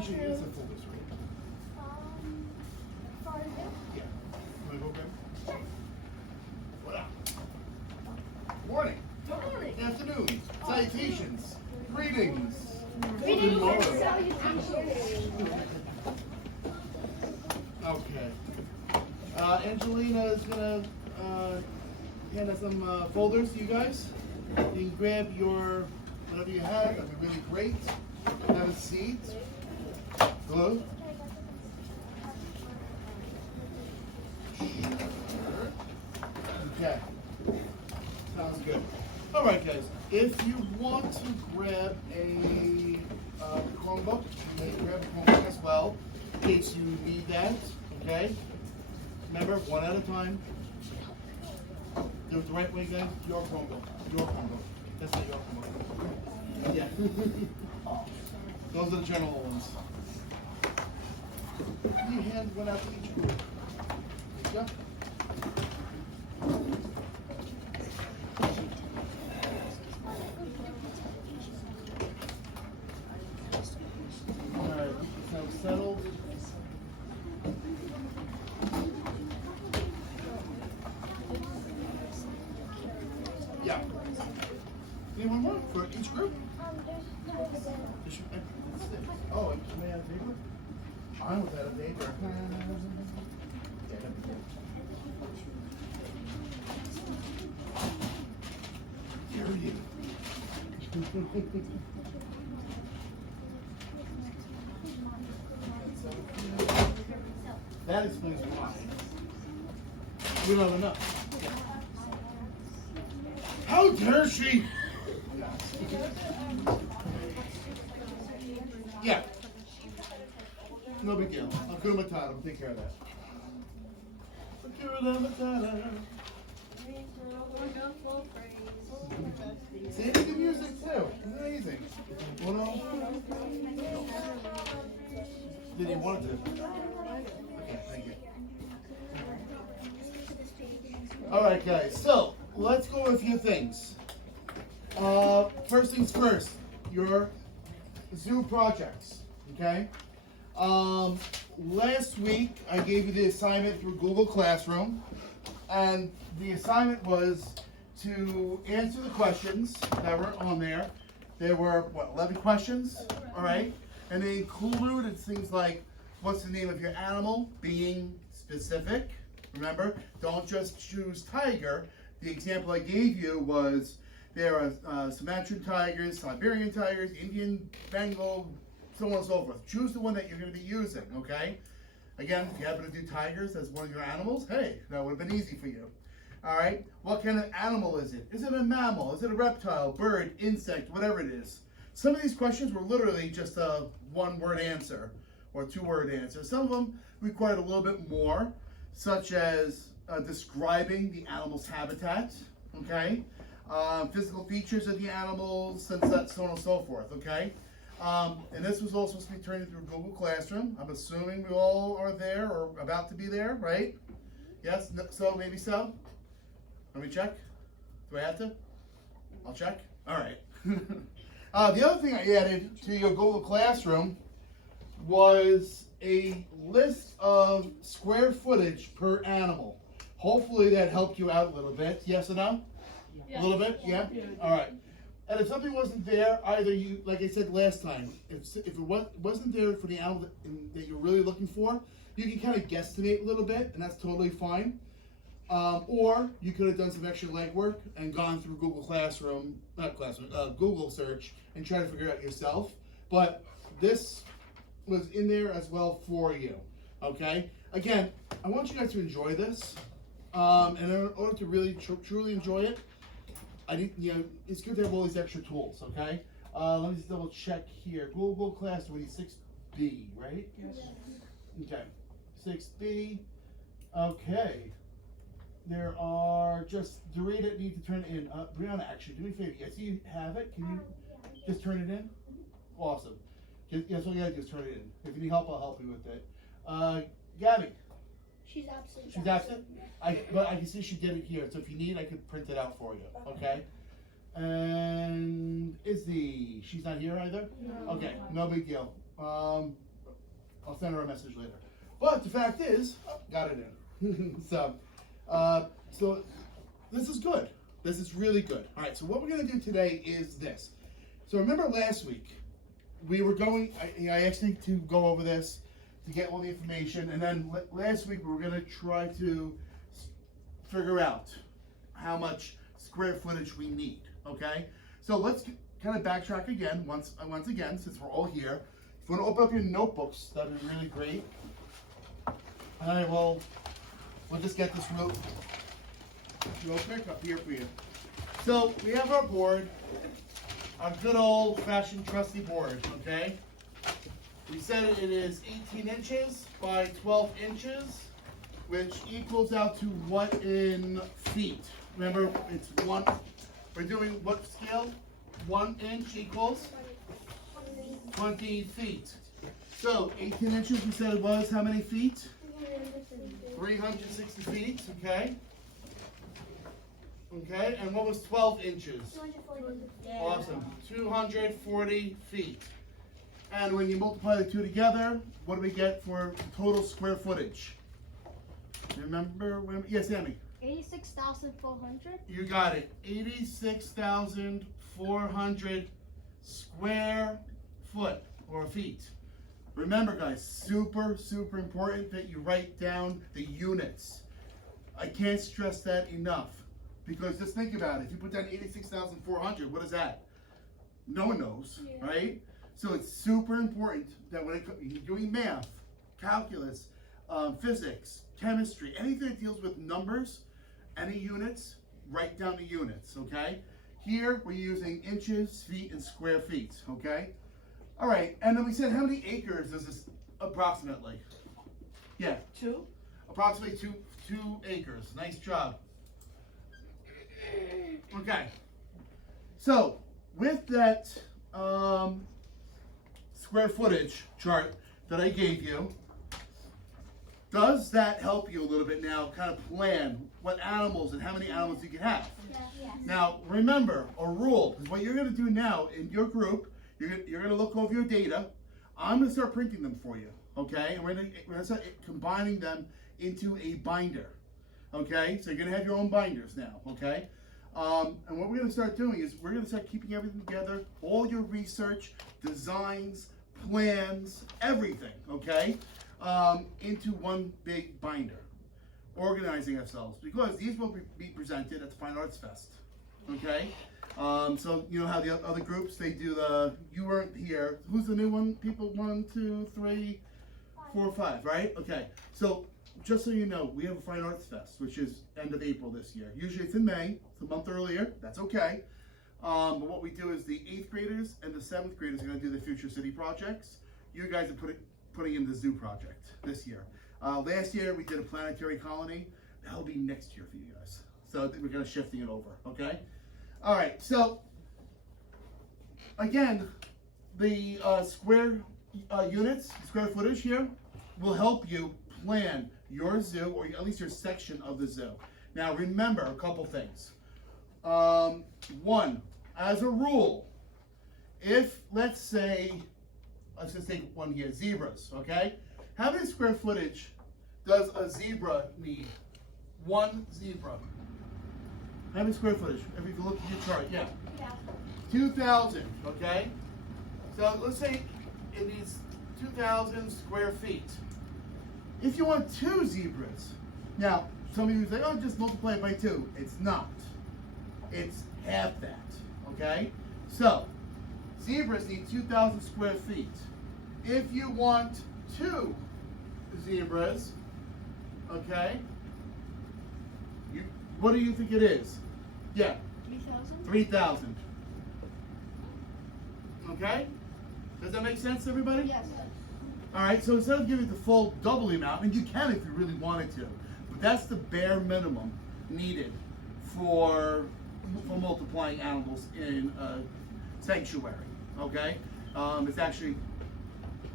usually is a folders, right? Folder. Yeah. Wanna go grab? What up? Morning. Good morning. Afternoon. Salutations. Greetings. Greetings Good morning. and salutations. Okay. Angelina is gonna hand us some folders to you guys. You can grab your whatever you have. That'd be really great. Have a seat. Glue. Okay. Sounds good. All right, guys. If you want to grab a Chromebook, you may grab a Chromebook as well, in case you need that. Okay. Remember, one at a time. Do it the right way, guys. Your Chromebook. Your Chromebook. That's not your Chromebook. Yeah. Those are the general ones. You hand one out to each group. There you go. Alright, now settled. Yeah. Anyone more for each group? There should- that's it. Oh, and may I have paper? I was out of paper. Yeah, that'd be good. Here you. That explains why. We don't have enough. How dare she? Yeah. No big deal. Hakuna Matata. We'll take care of that. Hakuna Matata. See, they do music too. Amazing. Well, no. Did you want to? Okay, thank you. All right, guys. So let's go with a few things. First things first. Your zoo projects. Okay. Last week I gave you the assignment through Google Classroom, and the assignment was to answer the questions that were on there. There were, 11 questions, all right? And they included things like, what's the name of your animal, being specific. Remember, don't just choose tiger. The example I gave you was, there are Sumatran tigers, Siberian tigers, Indian Bengal, so on and so forth. Choose the one that you're going to be using, okay? Again, if you happen to do tigers as one of your animals, hey, that would have been easy for you. All right, what kind of animal is it? Is it a mammal? Is it a reptile, bird, insect, whatever it is? Some of these questions were literally just a one-word answer or two-word answer. Some of them required a little bit more, such as describing the animal's habitat, okay? Physical features of the animals, and so on and so forth, okay? And this was all supposed to be turned into Google Classroom. I'm assuming we all are there or about to be there, right? Yes, no, so, maybe so? Let me check. Do I have to? I'll check. All right. The other thing I added to your Google Classroom was a list of square footage per animal. Hopefully that helped you out a little bit. Yes or no? Yeah. A little bit? Yeah? All right. And if something wasn't there, either you, like I said last time, if it wasn't there for the animal that you're really looking for, you can kind of guesstimate a little bit, and that's totally fine. Or you could have done some extra legwork and gone through Google Classroom, Google search, and try to figure it out yourself. But this was in there as well for you. Okay. Again, I want you guys to enjoy this, and in order to really truly enjoy it, it's good to have all these extra tools. Okay. Let me just double check here. Google Classroom 6B, right? Yes. Okay. 6B. Okay. There are just 3 that need to turn in. Brianna, actually, do me a favor. Yes, you have it. Can you just turn it in? Awesome. That's all you gotta do is turn it in. If you need help, I'll help you with it. Gabby. She's absent. She's absent? But I can see she did it here. So if you need, I could print it out for you. Okay? And she's not here either? No. Okay, no big deal. I'll send her a message later. But the fact is, got it in. So this is good. This is really good. All right, so what we're gonna do today is this. So remember last week, we were going, I asked you to go over this, to get all the information, and then last week we were gonna try to figure out how much square footage we need, okay? So let's kind of backtrack again, once again, since we're all here. If you wanna open up your notebooks, that'd be really great. All right, well, we'll just get this real quick up here for you. So we have our board, our good old fashioned trusty board, okay? We said it is 18 inches by 12 inches, which equals out to what in feet? Remember, it's one, we're doing what scale? 1 inch equals 20 feet. So 18 inches we said it was how many feet? 360 feet, okay? Okay, and what was 12 inches? Awesome, 240 feet. And when you multiply the two together, what do we get for total square footage? Remember, yes, Sammy? 86,400. You got it, 86,400 square foot or feet. Remember guys, super important that you write down the units. I can't stress that enough. Because just think about it, if you put down 86,400, what is that? No one knows, Yeah. right? So it's super important that when you're doing math, calculus, physics, chemistry, anything that deals with numbers, any units, write down the units, okay? Here, we're using inches, feet, and square feet, okay? All right, and then we said how many acres is this approximately? Yeah. 2? Approximately two acres. Nice job. Okay. So with that square footage chart that I gave you, does that help you a little bit now kind of plan what animals and how many animals you can have? Yeah. Now, remember, a rule, because what you're going to do now in your group, you're going to look over your data. I'm going to start printing them for you, okay? And we're going to start combining them into a binder, okay? So you're going to have your own binders now, okay? And what we're going to start doing is we're going to start keeping everything together, all your research, designs, plans, everything, okay? Into one big binder, organizing ourselves, because these will be presented at the Fine Arts Fest, okay? So you know how the other groups, they do the, you weren't here, who's the new one? People 1, 2, 3, 4, 5, right? Okay, so just so you know, we have a Fine Arts Fest, which is end of April this year. Usually it's in May, it's a month earlier, that's okay. But what we do is the 8th graders and the 7th graders are gonna do the Future City projects. You guys are putting in the zoo project this year. Last year we did a planetary colony. That'll be next year for you guys. So we're gonna shifting it over, okay? All right, so again, the square units, square footage here will help you plan your zoo, or at least your section of the zoo. Now remember a couple things. One, as a rule, if let's just take one here, zebras, okay? How many square footage does a zebra need? One zebra. How many square footage? If you look at your chart, yeah. 2,000, okay? So let's say it needs 2,000 square feet. If you want 2 zebras, now some of you say, oh, just multiply it by 2. It's not. It's half that, okay? So, zebras need 2,000 square feet. If you want 2 zebras, okay, what do you think it is? Yeah. 3,000. 3,000. Okay? Does that make sense, everybody? Yes. All right, so instead of giving the full double the amount, and you can if you really wanted to, but that's the bare minimum needed for multiplying animals in a sanctuary, okay? It's actually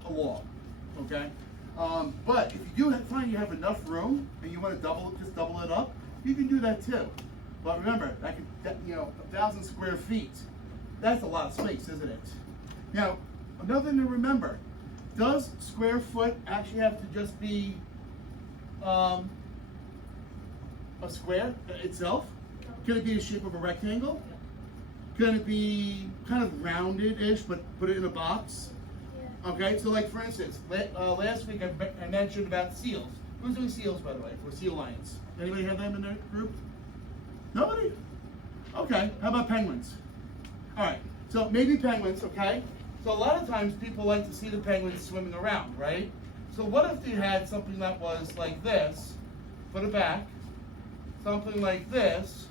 a law, okay? But if you do find you have enough room and you want to just double it up, you can do that too. But remember, 1,000 square feet, that's a lot of space, isn't it? Now, another thing to remember, Does square foot actually have to just be a square itself? Can it be the shape of a rectangle? Can it be kind of rounded-ish, but put it in a box? Okay, so like for instance, last week I mentioned about seals. Who's doing seals, by the way, for Seal Lions? Anybody have them in their group? Nobody? Okay, how about penguins? All right, so maybe penguins, okay? So a lot of times people like to see the penguins swimming around, right? So what if you had something that was like this for the back, something like this,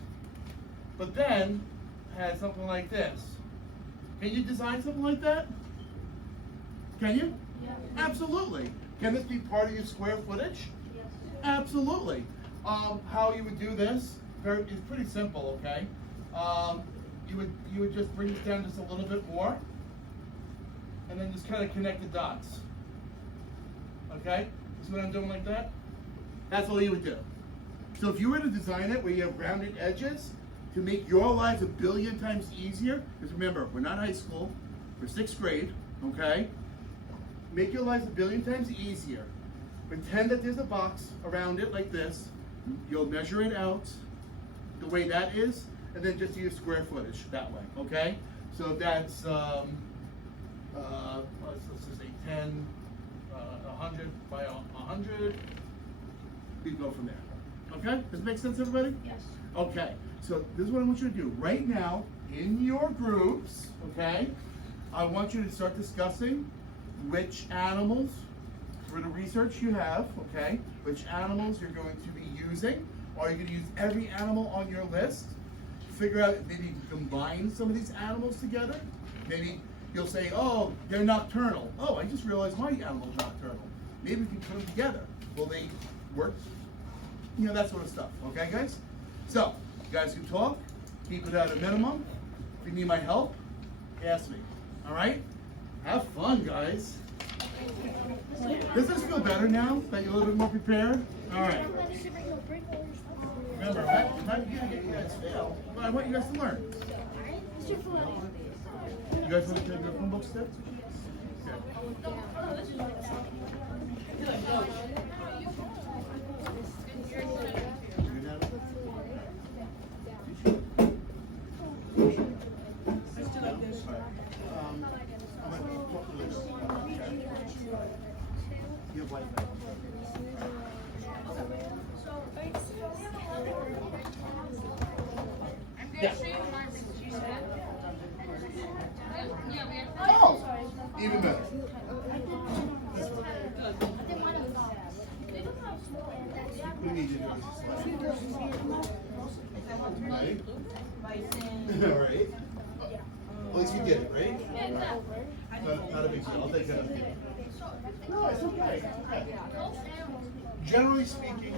but then had something like this? Can you design something like that? Can you? Yeah. Absolutely. Can this be part of your square footage? Yes. Absolutely. How you would do this is pretty simple, okay? You would just bring it down just a little bit more, and then just kind of connect the dots. Okay? See what I'm doing like that? That's all you would do. So if you were to design it where you have rounded edges to make your lives a billion times easier, because remember, we're not high school, we're 6th grade, okay? Make your lives a billion times easier. Pretend that there's a box around it like this. You'll measure it out the way that is, and then just use square footage that way, okay? So if that's, let's just say 10, 100 by 100, we go from there. Okay? Does it make sense, everybody? Yes. Okay, so this is what I want you to do. Right now, in your groups, okay, I want you to start discussing which animals, for the research you have, okay, which animals you're going to be using. Are you going to use every animal on your list? Figure out, maybe combine some of these animals together. Maybe you'll say, oh, they're nocturnal. Oh, I just realized my animal's nocturnal. Maybe we can put them together. Will they work? You know, that sort of stuff. Okay, guys? So, you guys can talk. Keep it at a minimum. If you need my help, ask me. All right? Have fun, guys. Does this feel better now that you're a little bit more prepared? All right. Remember, I'm not here to get you guys to fail, but I want you guys to learn. You guys want to take your phone book step? Yeah. Oh, even better. What do you need to do? Right? All right. At least you get it, right? Not a big deal. I'll take that. No, it's okay. Generally speaking,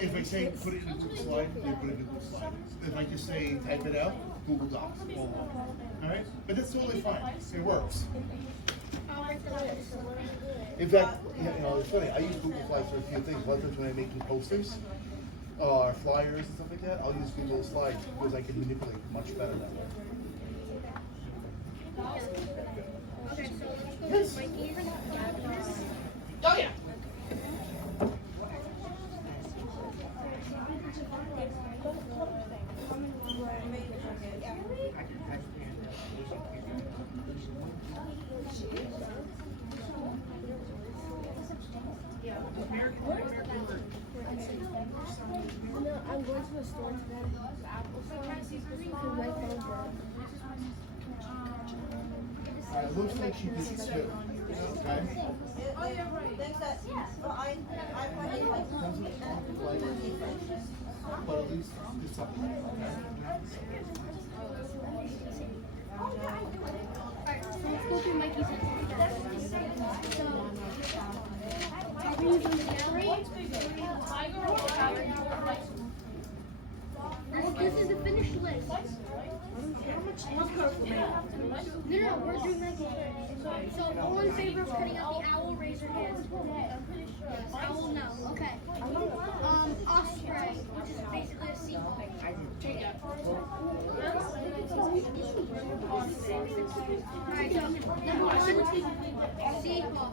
if I say put it in a Google slide, they put it in a Google slide. If I just say type it out, Google Docs. All right? But that's totally fine. It works. In fact, you know, it's funny. I use Google Slides for a few things. One thing when I'm making posters or flyers and stuff like that, I'll use Google Slides because I can manipulate much better that way. Okay, so let's go to Mikey's. Oh yeah. No, I'm going to the store today. The Apple store. Because my phone broke. It looks like she did two. Okay. Oh, yeah, right. Thanks, that, well, I But at least it's something. Alright, so let's go through Mikey's. So, are we using the gallery? This is the finished list. No, we're doing Mikey's first. So, all in favor of cutting out the owl, raise your hands. Owl, no. Okay. Osprey, which is basically a seagull. Take it. Alright, so number one, Seahawk.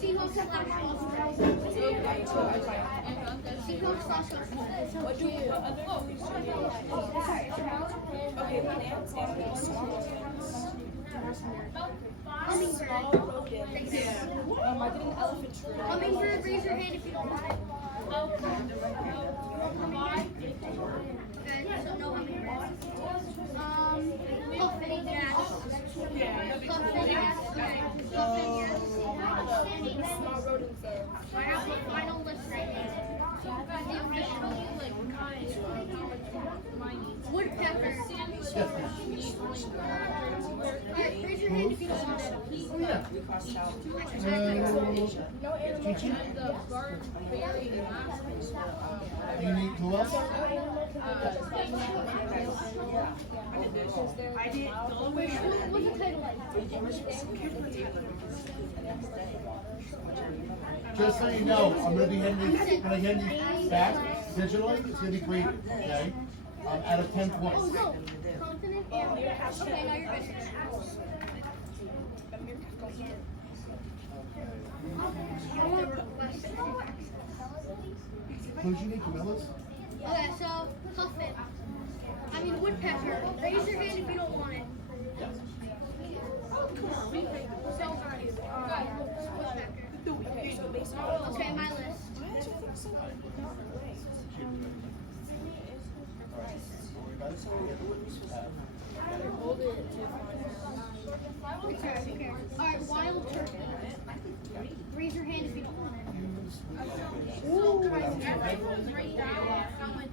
Seahawks slash Ospreys. Seahawks slash Ospreys. Hummingbird. Hummingbird, raise your hand if you don't want it. Okay, so no hummingbird. Puffin, yes. Puffin, yes. Okay, Puffin, yes. I have the final list right here. Woodpecker. Alright, raise your hand if you don't want it. Oh, yeah. Chichi? Do you need who else? What's the title like? Just so you know, I'm gonna be handing these back digitally. It's gonna be graded, okay? Out of 10 points. Oh, no. Continent? Okay, now you're good. Who'd you need, Camilla's? Okay, so Puffin. I mean Woodpecker. Raise your hand if you don't want it. So Woodpecker. Okay, my list. Okay. Alright, wild turkey. Raise your hand if you don't want it.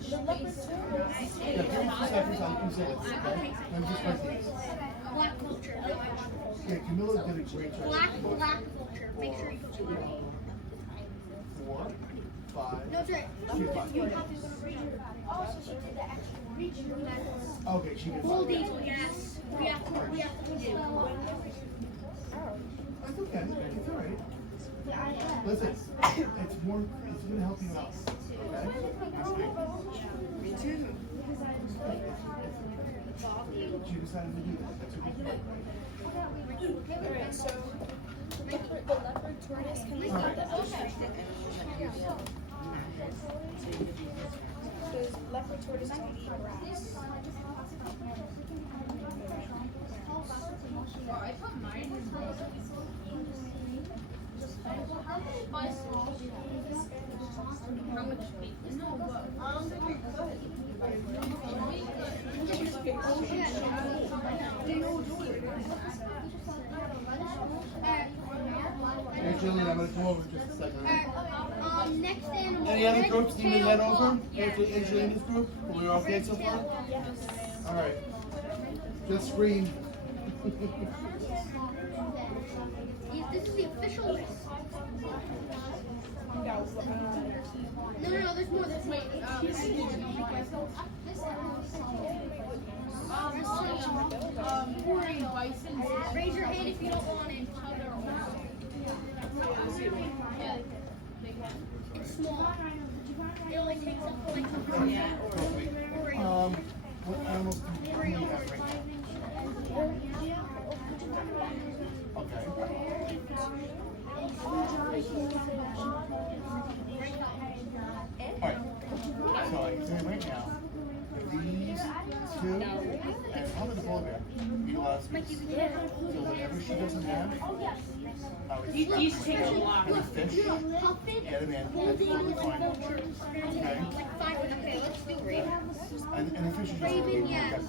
Yeah, 3 seconds, I'll consider it, okay? Let me just press these. Black vulture. Yeah, Camilla did a great job. Black vulture. Make sure you put 1. 4, 5. No, it's right. She's 5. Okay, she did 5. Bald eagle, yes. We have to do. That's okay, it's alright. Listen, it's gonna help you out, okay? Me too. She decided to do that, that's what you did. Alright, so the leopard tortoise can live Alright. the ocean. Because leopard tortoise don't eat rats. Hey, Julian, I'm gonna come over in just a second. Next animal. Any other red groups need to tail head over? hawk. Yeah. Angelina's group? Are we okay so far? Alright. Just scream. This is the official list. No, there's more. There's more. Raise your hand if you don't want it. It's small. It only takes up to like What animals do you have right now? Okay. Alright. So I can tell you right now, these 2, and how about the polar bear? Eat a lot of space. So whatever she doesn't have, These take a lot. and a fish, get them in, that's totally fine. Okay? Like 5 minutes. Okay, let's do Raven. And the fish is just Raven, yes.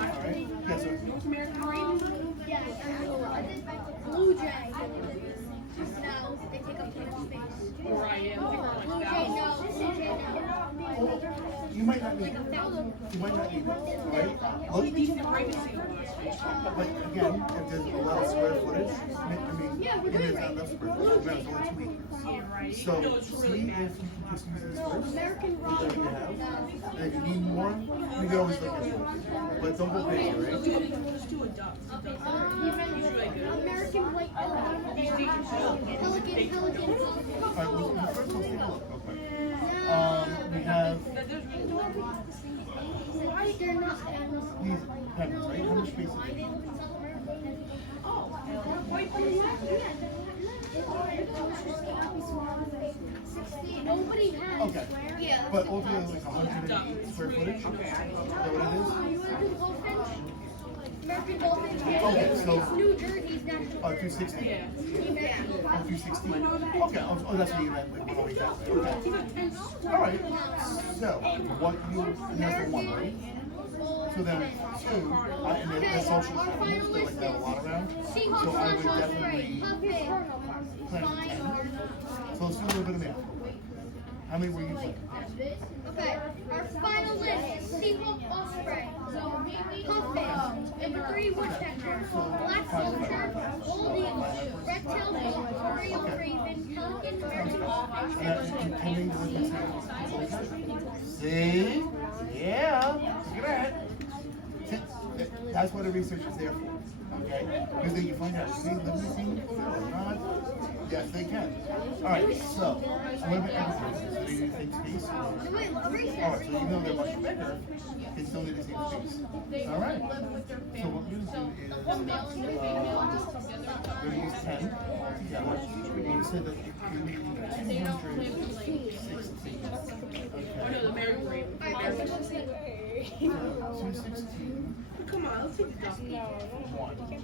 Alright? Yeah, so Yes. Blue jay. No, they take up too much space. Blue jay, no. Blue jay, no. you might not need it. You might not need it, right? Look, but again, if there's a lot of square footage, I mean, Yeah, we're it doing is right. not enough square footage, remember, it's only 2 acres. So, see if you can just use this first, American what you robin. have, and if you need more, we can always look at it. But don't go crazy, right? American white pelican. Pelican. Alright, well, first let's take a look real quick. We have They're not animals. these depends, right? How much space is it? Nobody has. Okay. Yeah. But altogether like 180 square footage? Is that what it is? You want to do Goldfinch? American Goldfinch? Okay, so- It's New Jersey's national bird. 260? Yeah. 260? Okay, oh, that's what you meant, like, what we got there, okay. Alright, so, what you, and that's the one, right? So then, two, and the social Our channels, final they're like that a lot around. Seahawks So I would slash definitely Osprey. plan to 10. So let's do a little bit of math. How many were you playing? Okay, our final list is Seahawk Osprey, Puffin, number 3 Woodpecker, Black Vulture, Gold Eagle, Red-tailed Hawk, Oriole Raven, Pelican, American Goldfinch, And that's including the See? Yeah, look at that. That's what the research is there for, okay? Because then you find out, see, limousine or not? Yes, they can. All right, so what about everything? Do they need the same space? No, wait, a research. All right, so even though they're much bigger, they still need the same space. All right. So what we're gonna do is we're gonna use 10 together. You said that you need 216. Okay. 216. Come on, let's take it down. One. Okay.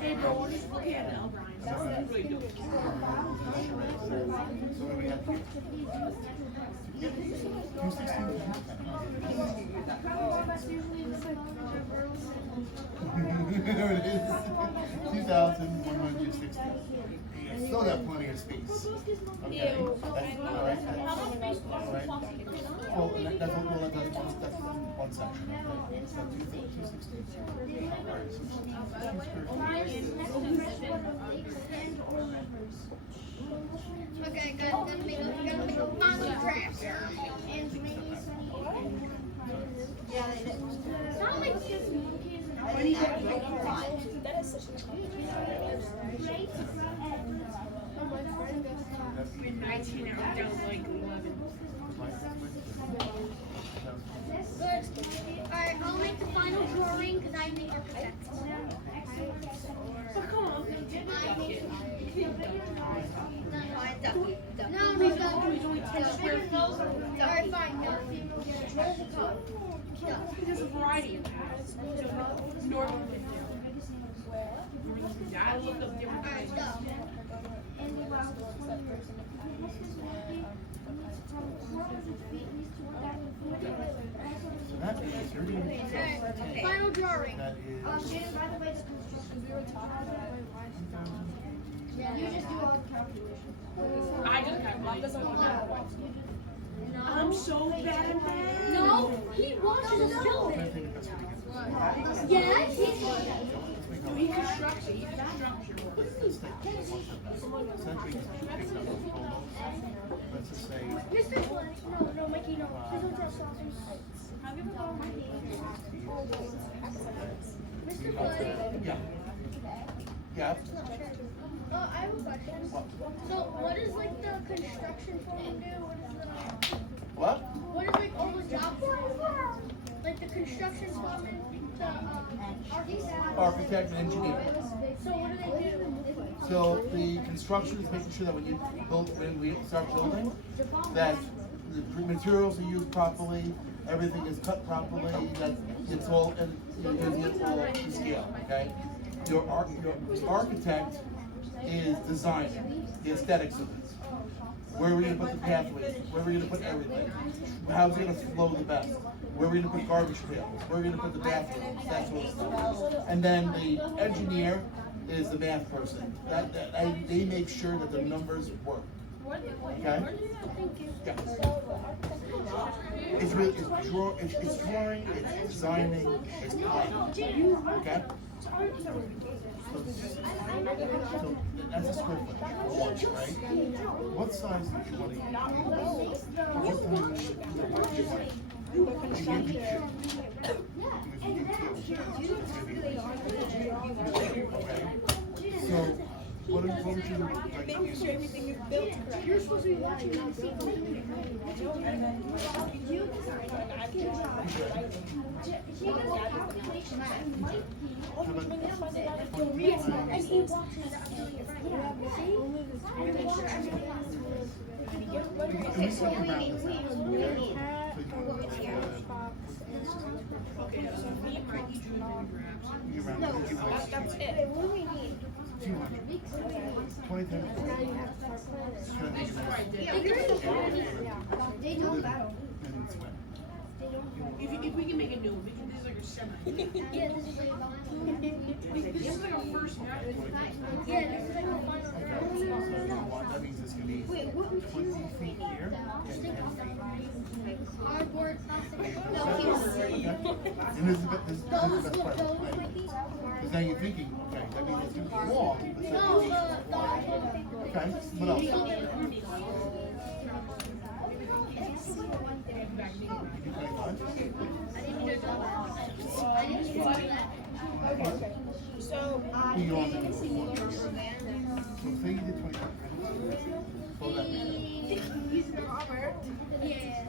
Hey, bro, what is looking at now, Brian? That's really dope. So what do we have here? 216. There it is. 2,160. Still got plenty of space. Okay. All right. All right. Well, that's one section. Okay. So 260. All right. So Okay, guys, we're gonna make a final draft. Not like That is such a In 19 hours, down like 11. good. Alright, I'll make the final drawing because I'm the architect. So come on. No, Alright, fine, no. There's a variety of hats. Normal with them. I looked up different Alright, kinds. go. So that is your Alright, final drawing. That is. You just do all the calculations. I just got one. I'm so bad at that. No, he wants to build it. Yes, he's He constructs it. He constructs your work. Let's just say. Mr. Fletch. No, Mikey, no. Please don't tell Sausage. Mr. Fletch. Yeah. Yeah. I have a question. So, what does like the construction foreman do? What? What is like all the job for? Like the construction foreman, the architect. Architect and engineer. So what do they do? So the construction is making sure that when we start building, that the materials are used properly, everything is cut properly, that it's all and it's all to scale. Okay. Your architect is designing the aesthetics of it. Where are we going to put the pathways? Where are we going to put everything? How's it going to flow the best? Where are we going to put garbage pails? Where are we going to put the bathrooms? That sort of stuff. And then the engineer is the math person. They make sure that the numbers work. Okay? Yeah. It's really it's drawing, it's designing, it's planning. Okay? So that's a square foot, one, right? What size do you want to use? What size do you want? You give me two. Because you need two. It's gonna be okay. So what would you do? making sure everything is built correctly. You're supposed to be watching and see. And he watches Okay, so Okay, so me and Mikey drew the graphs. you round it, you round it. That's it. 200. 20 times 4. Should I make it That's what I nice? did. They know that. And it's wet. If we can make a new one, we can, this is like a semi. Yeah, this is like This is like a first match. yeah, this is like a final. Okay, so that means it's going to be 20 feet here and 10 feet. Cardboard, plastic. No, Okay. keep And this is the best part of the plan. Because now you're thinking, okay, that means it's going to be long. But No, okay, what else? You do 25? So, Who you want to do? So say you did 25. What would that make? Robert. Yeah.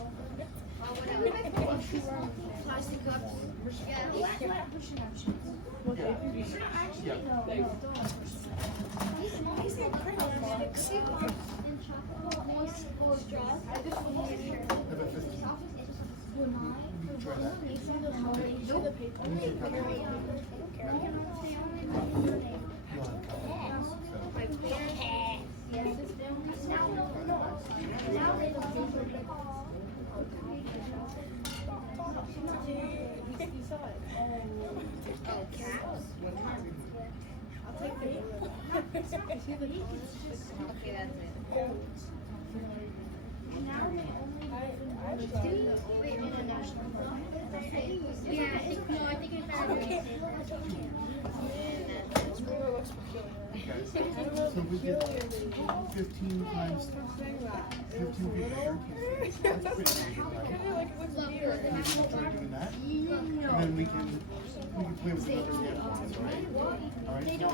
Plastic cups. Yeah. Yeah. He's not crazy. See? About 15. You can try that. You'll have Yeah, I think no, I think it's better. Okay. So we did 15 times 15 bigger. That's pretty good, right? And we can try doing that. And then we can play with the numbers again, right? All right. So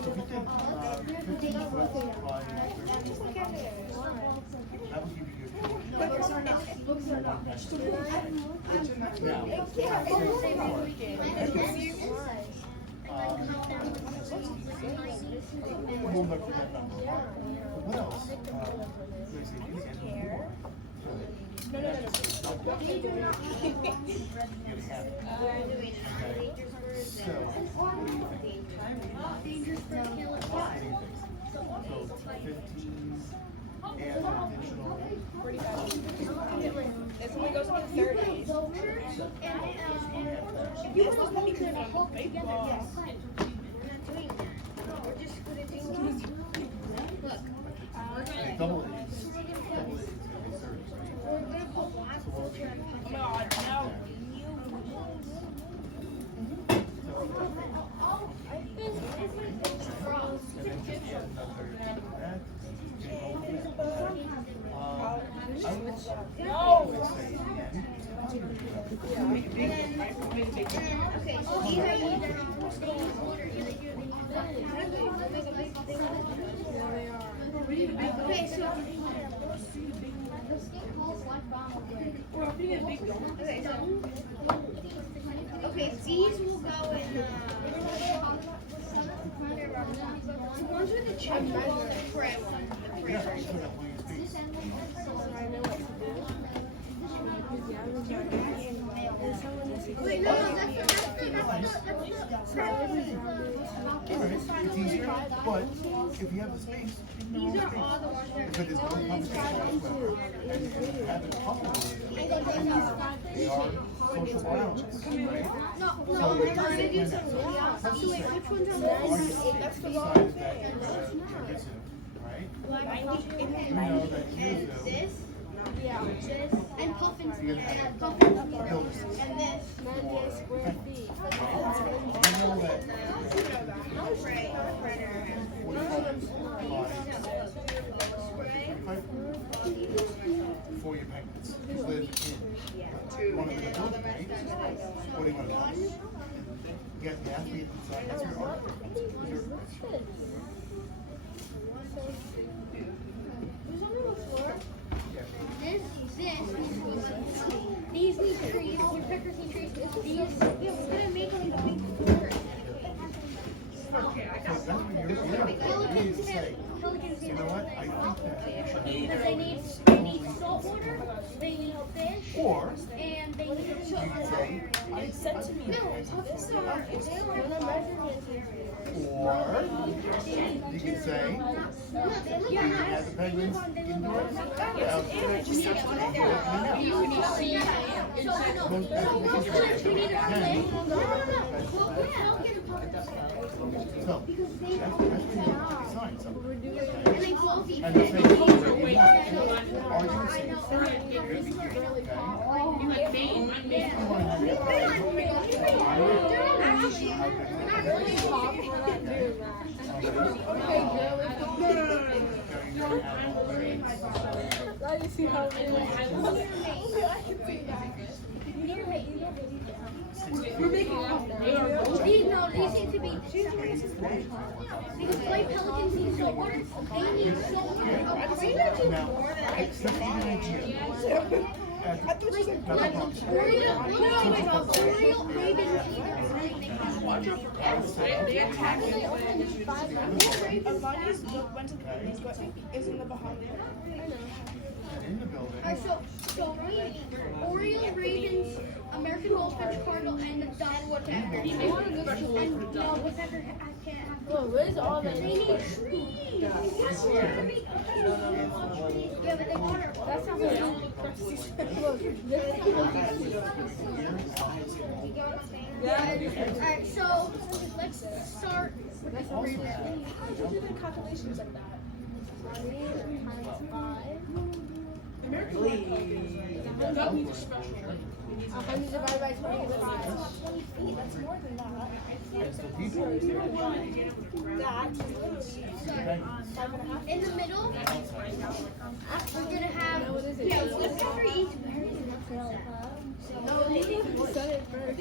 if we did 15 foot by 30 feet, that would give you we'll look for that number. But what else? There's a use and more. So, what do you think? Dangerous for a killer. What do you think? So, 15 and additional. This one goes to the 30s. If you were to put me in a whole baseball. Double it is. Double it is. We're gonna put black culture and No, no. Okay, so okay, these will go in the ones with the chip ball, the gray one. Yeah, so that way it's big. Wait, no, that's Alright, it's easier, but if you have the space, these are all the ones that if it is one conversation as well, and you have it coupled, they are social biologists, right? no, So we're trying to do so some really awesome. So wait, which ones are artists those? decide that you're visitive, right? You know that you This, this, and puffins, You're gonna have and puffins, illnesses. and this. You know that 45 for your penguins live in one of the buildings, right? What do you want to do? You got the athlete inside, that's your art. Who's on the floor? These need trees. Woodpeckers need trees. These, we're gonna make them the big forest. Okay, I got That's what you're need to Pelicans say. can't. Pelicans You can't. know what? I think that you should. Because they need salt water, they need fish, Or and they need you could say, It said to me, this are or you could say, as the penguins indoors. So, that's what you sign something. And the same thing where you want. All you say is, you like Maine, I'm Maine. you want to have your Let me see how These need to be because white pelicans need salt water. They need salt water. Now, it's not even an idea. Oriole ravens They attack it. as long as Luke went to the police, but is in the Bahamas. In the building. Alright, so Oriole, ravens, American goldfinch, cardinal, and the duck woodpecker. And no, woodpecker I can't have. Well, where's all the They need trees. Yeah, but they water. That's not Alright, so let's start with the raven. do the calculations like that. Duck needs a special. 100 divided by 25. 20 feet, that's more than that. It's the people. That In the middle, we're gonna have woodpecker eats berries. No, they think said it first.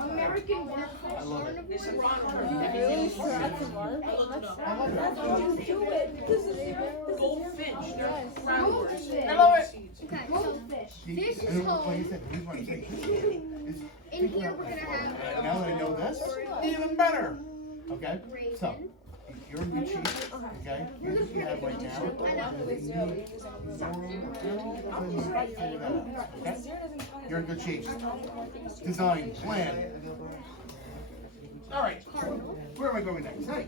American waterfowl. Really sure that's a mark? That's how you do it. This is Goldfinch, they're Yes. flowers. Okay, so this is And home. like you said, here's what I'm saying. In here, we're gonna have Now that I know this, even better. Okay? So, raven. you're in good shape. Okay? Here's what you have right now. I know. Okay? You're in good shape. Design, plan. All right. Where am I going next? Hey.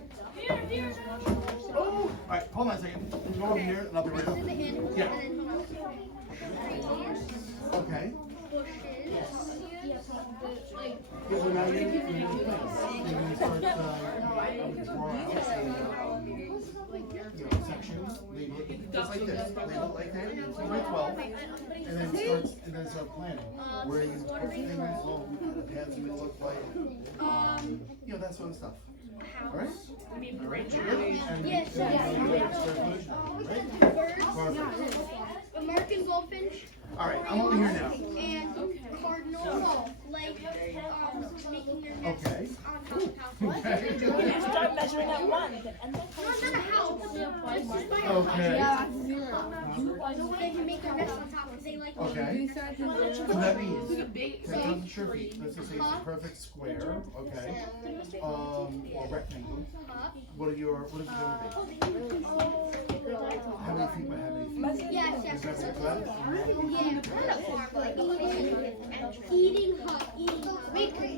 Oh, all right. Hold on a second. Go over here, and I'll be right This is the up. animals, Yeah. and then trees, Okay. bushes. Yeah, so now you're in start sections. Label it just like this. Label it like that. So by 12, and then start planning. Where you put things, what the paths would look like. You know, that sort of stuff. All right. All right. You good? And Yes. Right? Birds, American goldfinch. All right. I'm over here now. And cardinal, like making their nests Okay. on top of houses. Okay. You start measuring at 1. And then Not a house. Just by a Okay. So they can make their nests on top because they like. Okay. So that means, The bait. it doesn't sure be, let's just say it's a perfect square, okay? Or rectangle. What is it gonna be? How many feet by how many feet? Yes, yes. Is that what it's at? Yeah, not a farm, but like eating hut, bakery.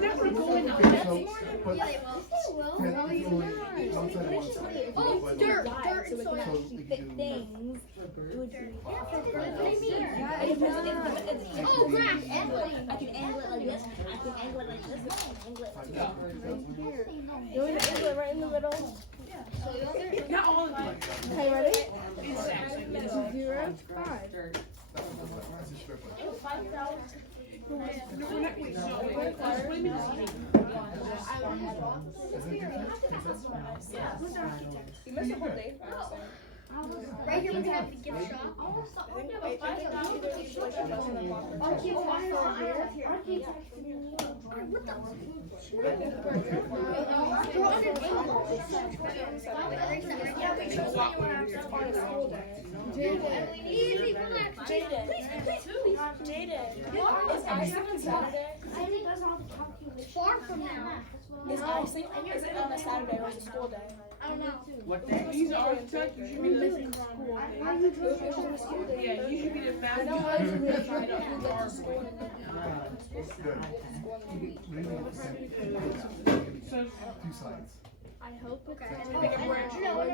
Never going up. Okay, so, but, Yeah, they will. it's only one side and one side. Oh, But- dirt and soil. So we can do. things. Oh, grass. I can angle it like this. I can angle it like this. I can angle it like this. You want to angle it right in the middle? Not all of them. Okay, ready? Exactly. 0, 5. That's a strip of- No, we're not, wait, so, wait, what do you mean it's eating? You missed a whole day. Right right here, we can have the gift shop. Easy, relax. It's far from now. Is it on a Saturday or is it school day? I don't know. What day? He's an architect, you should be listening to school. Yeah, you should be the master. Two sides. I hope it's Okay. Wednesday or We'll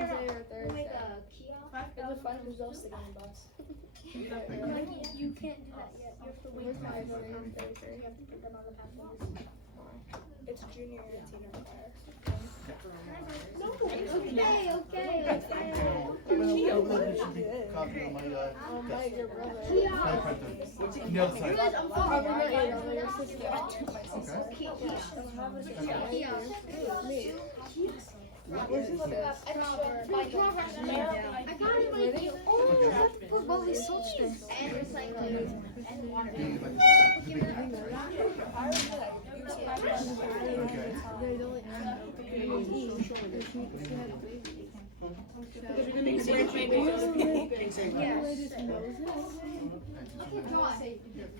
Thursday. make a kiosk. It's a fun results again, boss. You can't do that yet. You have to wait Where's till my it's Thursday? on Thursday. You have to put them on the pathways. It's junior and senior choir. No, okay. Copy on my, Oh my, your brother. the other side. I'm Probably following. not your sister. Okay. Where's his sis? I got it like for both these solstice and recycling and water. Because we're gonna make a branch maybe.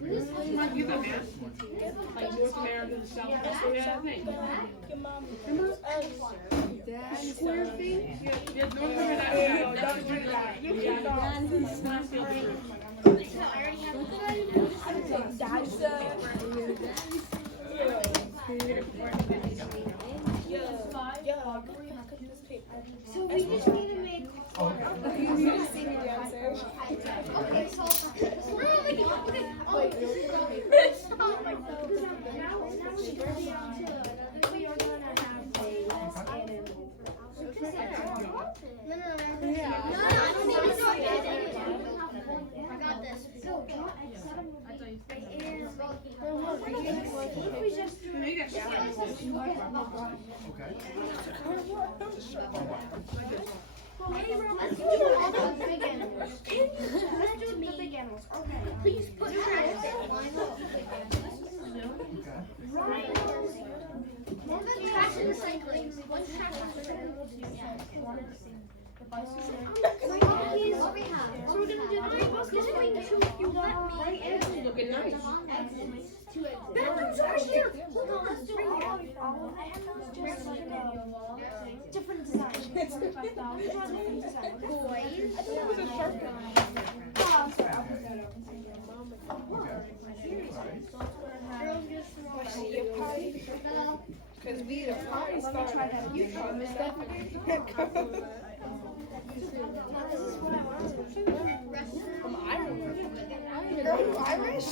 Yes. Mark, you got math? Like North America, the South, that's what I think. Square thing? Yeah, North America, that's the dream line. So we just need to make. Okay, so. I got this. Hey, Rob, let's do all the big animals. Let's do the big animals. Okay. Please put trash there. And then trash and recycling. What's trash and recycling? So we're gonna do you let me Looking nice. bathrooms over here. Hold on, let's do different designs. Boys. Girls just Because we the party started. You Irish?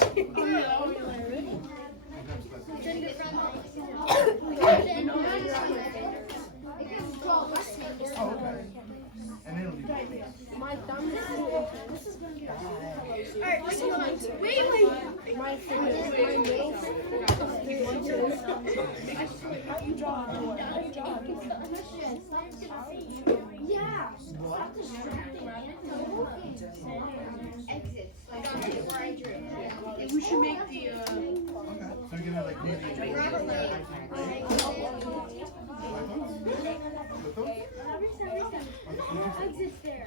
And it'll be. My thumb is wait. my finger, my middle finger is 3 inches. You draw a door. You draw a door. Yeah. Stop distracting We should make the, Okay. So you're gonna like maybe. Robert Wade. Exits there.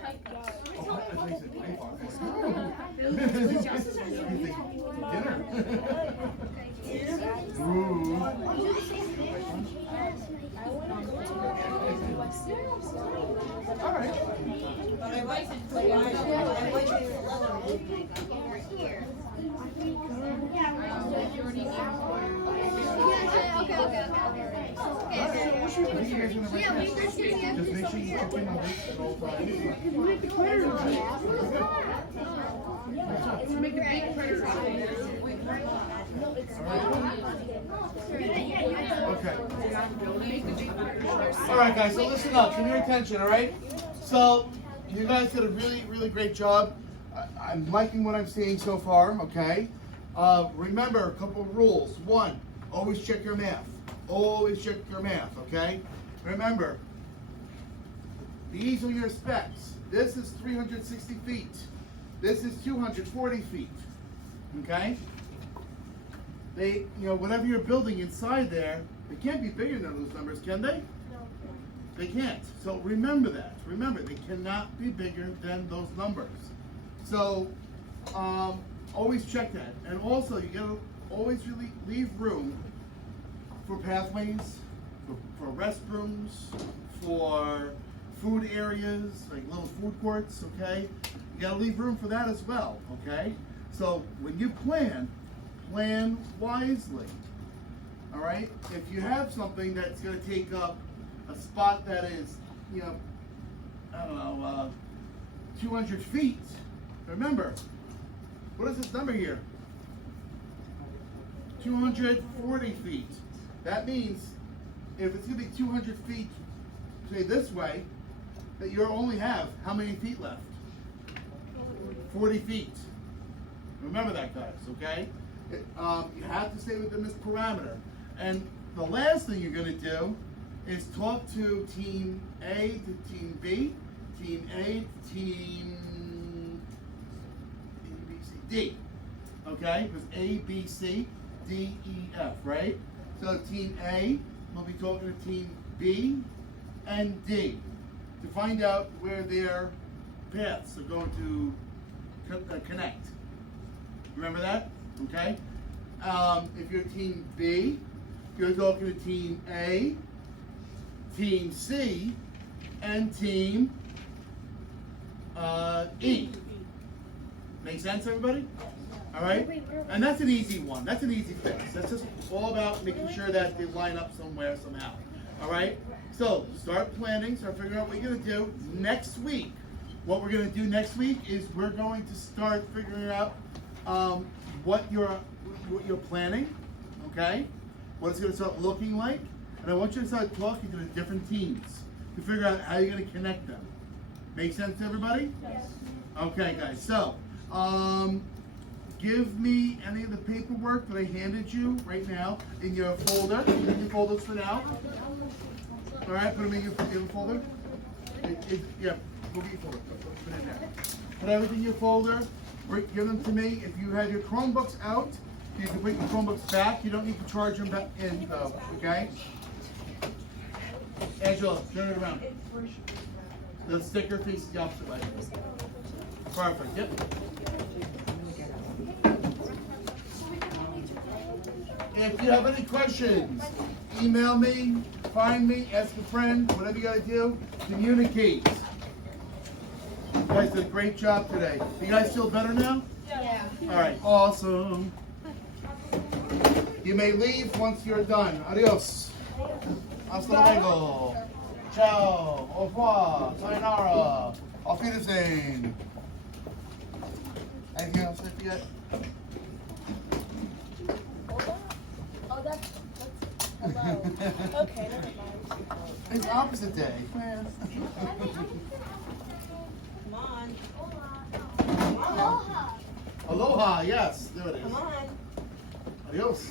Just make sure you check in on this at all times. make a big prayer. Okay. All right, guys. So listen up. Turn your attention. All right. So you guys did a really great job. I'm liking what I'm seeing so far. Okay. Remember a couple of rules. One, always check your math. Always check your math. Okay. Remember, These are your specs. This is 360 feet. This is 240 feet. Okay? Whatever you're building inside there, they can't be bigger than those numbers, can they? They can't. So remember that. Remember, they cannot be bigger than those numbers. So always check that. And also, you gotta always really leave room for pathways, for restrooms, for food areas, like little food courts, okay? You gotta leave room for that as well, okay? So when you plan wisely, all right? If you have something that's gonna take up a spot that is, 200 feet, remember, what is this number here? 240 feet. That means if it's gonna be 200 feet, say this way, that you only have how many feet left? 40 feet. Remember that, guys, okay? You have to stay within this parameter. And the last thing you're gonna do is talk to team A to team B, team A to team A, B, C, D. Okay? Because A, B, C, D, E, F, right? So team A will be talking to team B and D to find out where their paths are going to connect. Remember that? Okay? If you're team B, you're talking to team A, team C, and team E. Make sense, everybody? All right? And that's an easy one. That's an easy fix. That's just all about making sure that they line up somewhere, somehow. All right? So start planning, start figuring out what you're going to do next week. What we're going to do next week is we're going to start figuring out what you're planning, okay? What it's going to start looking like. And I want you to start talking to the different teams to figure out how you're going to connect them. Make sense to everybody? Yes. Okay, guys. So, give me any of the paperwork that I handed you right now in your folder. In your folders for now. All right, put them in your folder. Yeah, go get your folder. Put it in there. Put everything in your folder. Give them to me. If you have your Chromebooks out, you can put your Chromebooks back. You don't need to charge them back in, though. Okay? Angela, turn it around. The sticker faces the opposite way. Perfect. Yep. If you have any questions, email me, find me, ask a friend, whatever you gotta do, communicate. You guys did a great job today. You guys feel better now? Yeah. All right, awesome. You may leave once you're done. Adios. Hasta luego. Ciao. Au revoir. Sayonara. Auf Wiedersehen. Anything else yet? Oh, that's hello. Okay, never mind. It's opposite day. Come on. Aloha. Aloha, yes, there it is. Come on. Adios.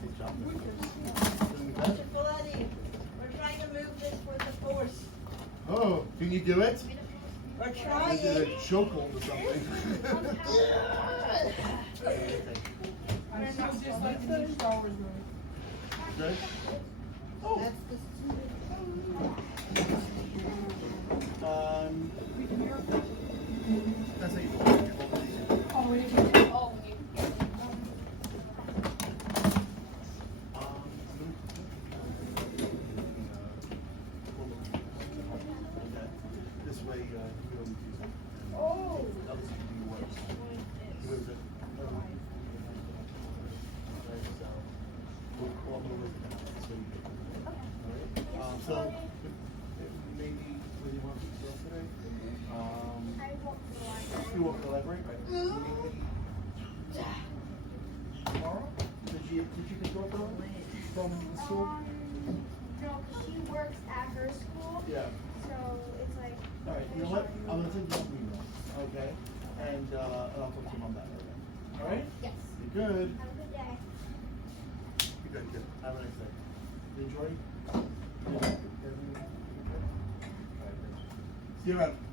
Good job. Doing good? Mr. Folletti, we're trying to move this for the force. Oh, can you do it? We're I did trying. a chokehold or something. I feel just like the new Star Wars movie. Good? That's the That's how you hold it. Hold it easy. Oh, we need to. Oh, we need. This way, you don't use it. Oh. Else you can do worse. Move it. Right, so we'll move it. So you can. All right. So maybe when you want to go today, I walked the library. you walk to the library, right? Maybe tomorrow? Did you control her from school? No, 'cause she works at her school, Yeah. so it's like. All right, you know what? I'm gonna send you an email, okay? And I'll talk to your mom about it. All right? Yes. Be good. Have a good day. Be good, kid. Have a nice day. Enjoy. See you around.